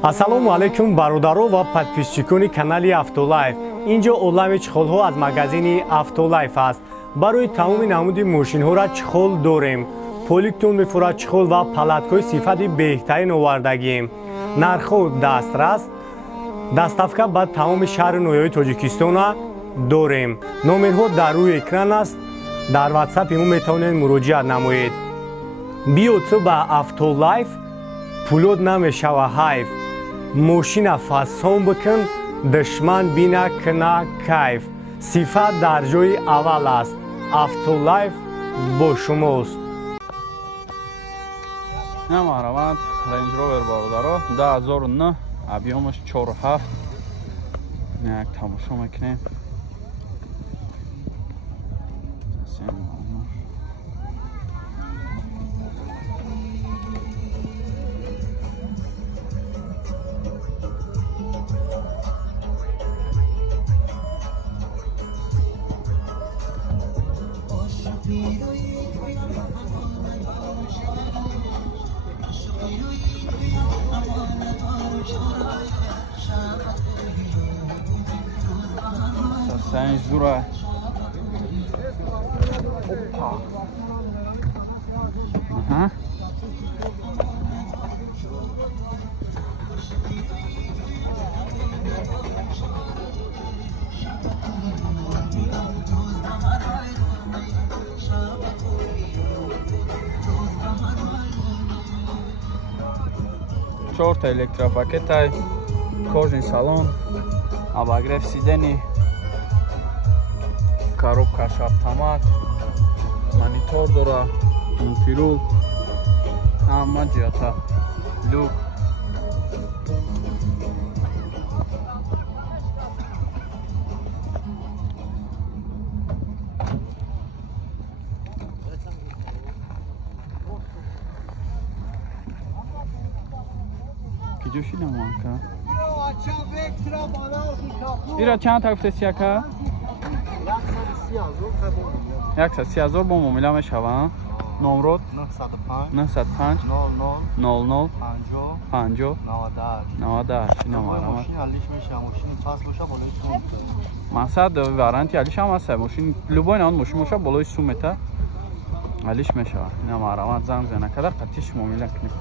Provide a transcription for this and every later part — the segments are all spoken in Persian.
Ассалому алайкум бародаро ва подписчикони канали Автолайф. Инҷо олами чихолҳо аз магазини Автолайф аст. Барои тамоми намуди мошинҳоро чихол дорем. Поликтон мефурад чихол ва палаткои сифати беҳтарин овардагием. Нархҳо дастрас. Доставка ба тамоми шаҳри ноҳияи Тоҷикистона дорем. Номерҳо дар рӯи экран аст. Дар WhatsApp мо метавонед муроҷиат намоед. Биё ту ба Автолайф, пулод намешава ҳайф. Мошина фасон бикун, душман бина кина кайф. Сифат дар ҷои аввал аст. Автолайф бо шумост. Намараванд Range Rover бародаро 2009 объемаш 4.7. Як тамошо мекунем. Sen zura. Hoppa. Aha. Чорта электропакетай, кожаный салон, обогрев сидений, коробкаш автомат, монитор дора, мультирул, ҳама ҷиҳата, люк. Киҷоши намоанка? ира чанд тафтеси яка? 130,000 бо муомила мешава. Номрод 905 00 50 98. Намарам. Масад варанти алиш ҳам аст. Мошин любой навъ мошин боша болои сум мета. Алиш мешава. Намарам зам зана када қатиш муомила кунем.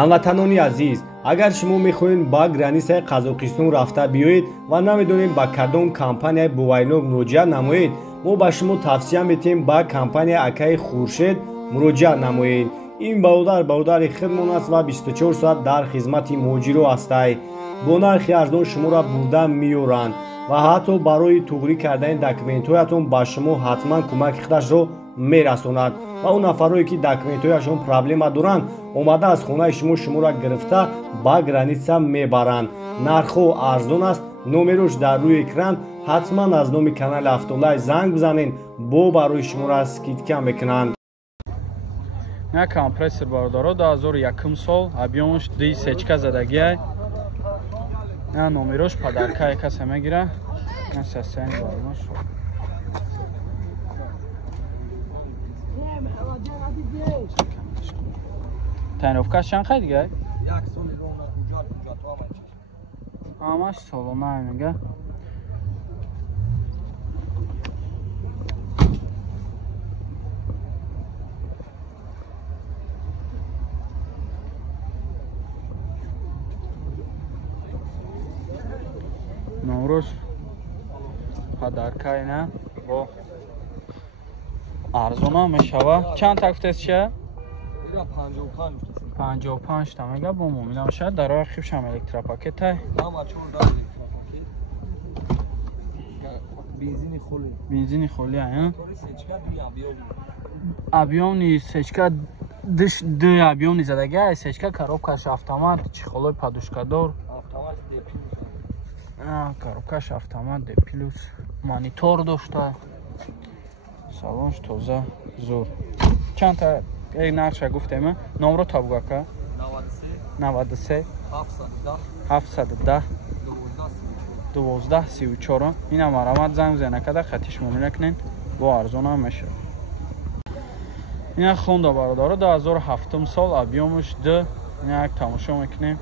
ҳамватанони азиз, агар шумо мехоҳед ба границаи Қазоқистон рафта биёед ва намедонед ба кадом компанияи бувайнок муроҷиат намоед, мо ба шумо тавсия метем ба компанияи Акаи Хуршед муроҷиат намоед. ин бародари худмон аст ва 24 соат дар хизмати муҳоҷиро ҳастай. бо нархи арзон шуморо бурда меёранд ва ҳатто барои туғрӣ кардани документҳоятон ба шумо ҳатман кӯмаки худашро мерасонад ва он нафароне ки документҳояшон проблема доранд омада аз хонаи шуморо гирифта ба граница мебаранд. нархҳо арзон аст. номерош дар рӯи экран. ҳатман аз номи канали Автолайф занг бизанед, бо барои шуморо скидка мекунанд. Як компрессор бародаро 2001 сол, объемаш 2 сечка задагиай. Я номерош падарка каса мегира. Я сасяни бармаш. Тайновкаш чанд хай дига? 1 соли ронак ҳуҷҷат ҳамаш солона мега. номрош падаркай на бо арзона мешава. чанд тафтесша? 55 тамага бо муомила мешавад. дар архившам электропакетай. бензини холӣ ая. объёмни сечка ду объёмни задага сечка коробкаш автомат, чихолои подушкадор. коробкаш автомат D+, монитор дошта. салонш тоза зур. чанд та нарша гуфтем? номро табгака 93 710 1234. Ина марамат занг зена када хатиш муомила кунен бо арзон ҳам мешавад. این Honda برادر 2007 سال объемش D. این یک تماشا میکنیم.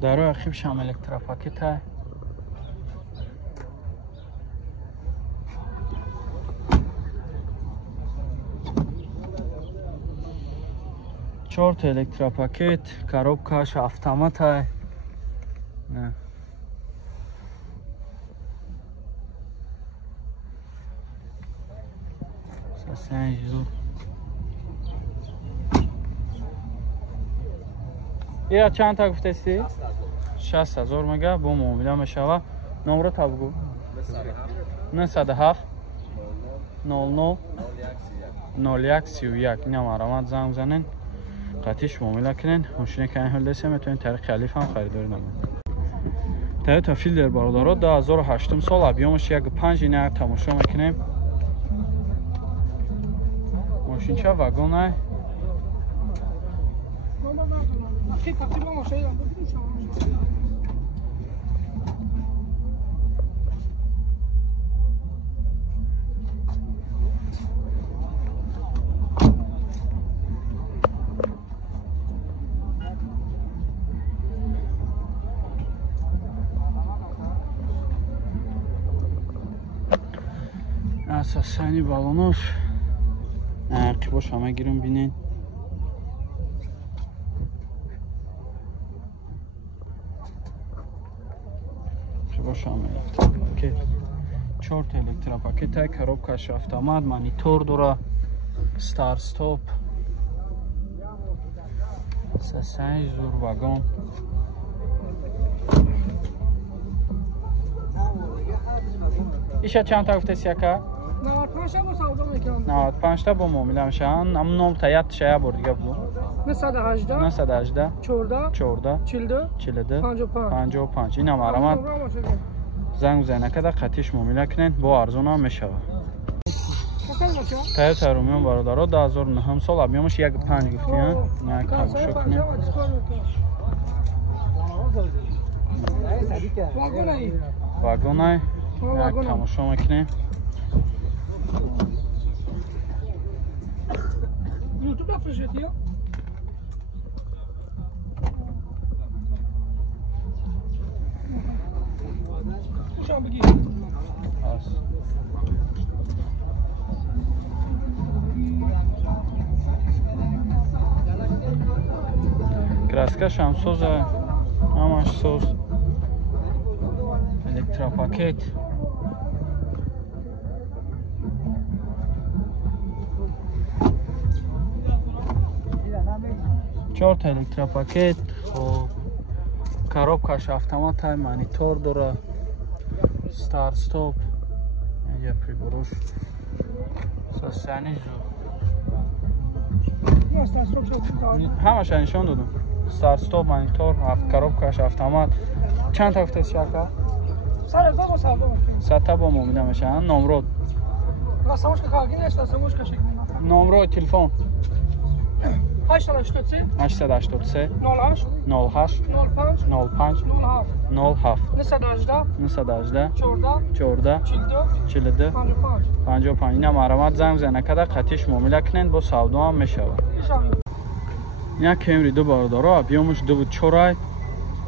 در روی اخیبش هم الکتراپاکت های. چهار تا الکتراپاکت، коробкаш автомат های. نه ساسنج زور یا چند تا گفته سی؟ 60,000 میگه با معامله میشوه. نمره تا بگو. 907 00 0131 اینم آرامت زنگ زنین قطعیش معامله کنین. ماشین که این حال دسته میتونین طریق خلیف هم خریداری نمید. تویوتا فیلدر برادرها 2008 سال объемش 1.5 این یک تماشا میکنیم. ماشین چه واگن های؟ اساسانی بالونوش عقیباش همه گیرون بینین. عقیباش همه الکتراپاکت 4 تا الکتراپاکت های коробкаш автомат монитор داره ستار ستوپ ساسنج زور واگن. ایشا چند تا گفته سیاکا؟ 95 تا با سودا میکنم. 95 تا با معامله میشن. ام نام تایید شیا بر دیگه بگو. 918 14 42 55 این هم آرامت زنگ زنه که قطعیش معامله کنین با ارزون هم میشوه. تویوتا رومیو برادرها 2009 سال объемش 1.5 گفتی ها؟ نه تماشا کنیم. واگن های یک تماشا میکنیم. یوتیوب بفرستید یا شام بگی краскаш هم سوز همش سوز الکتراپاکت چهار تا الکتراپاکت خب коробкаш автомат های монитор داره ستار ستوپ یه приборуш ساسانی زو همش نشان دادم ستار ستوپ монитор коробкаш автомат چند تا گفته شرکت 100 تا با معامله میشن. نمره نمره تلفن 883 08 05 07 14 42 55 اینم آرامت زنگ زنه که قطعیش معامله کنین با سودا هم میشوه. یک کمری دو برادرها объемش 2.4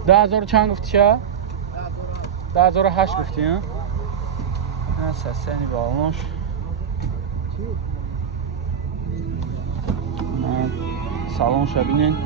10,000 چند گفتی چه؟ 2008 گفتی ها؟ نه ساسنی بالونش سالون شبینین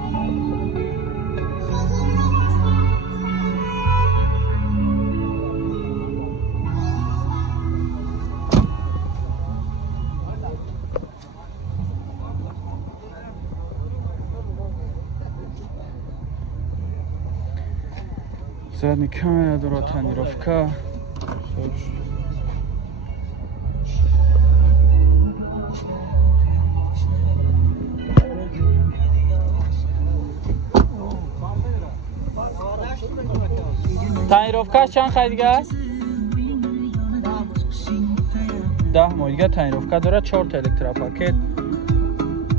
задняя камера дura тонировка Тонировкаш чанд хай дига? 10 мо дига тонировка дорад, 4 та электропакет.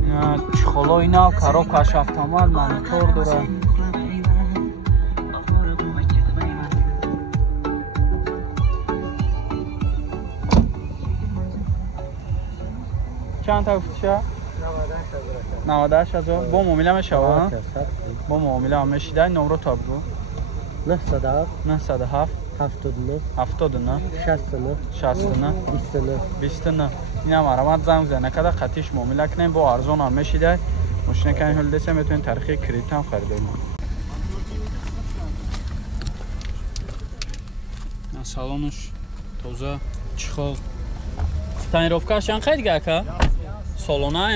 Ина чхоло ина, коробкаш автомат, монитор дорад. چند تا گفتیشه؟ 98,000 با معامله میشود؟ با معامله هم میشیده. نمره تا بگو. 907 907 79 79 69 69 29 29. این هم مرامت زنگ زنه کده قطعش معامله کنیم. با ارزان هم میشیده. ماشین که این حال دسته میتونین تاریخی کریدیت هم خریده سالونش توزه چخال تنیروفکاش هم خیلی گه که سالونه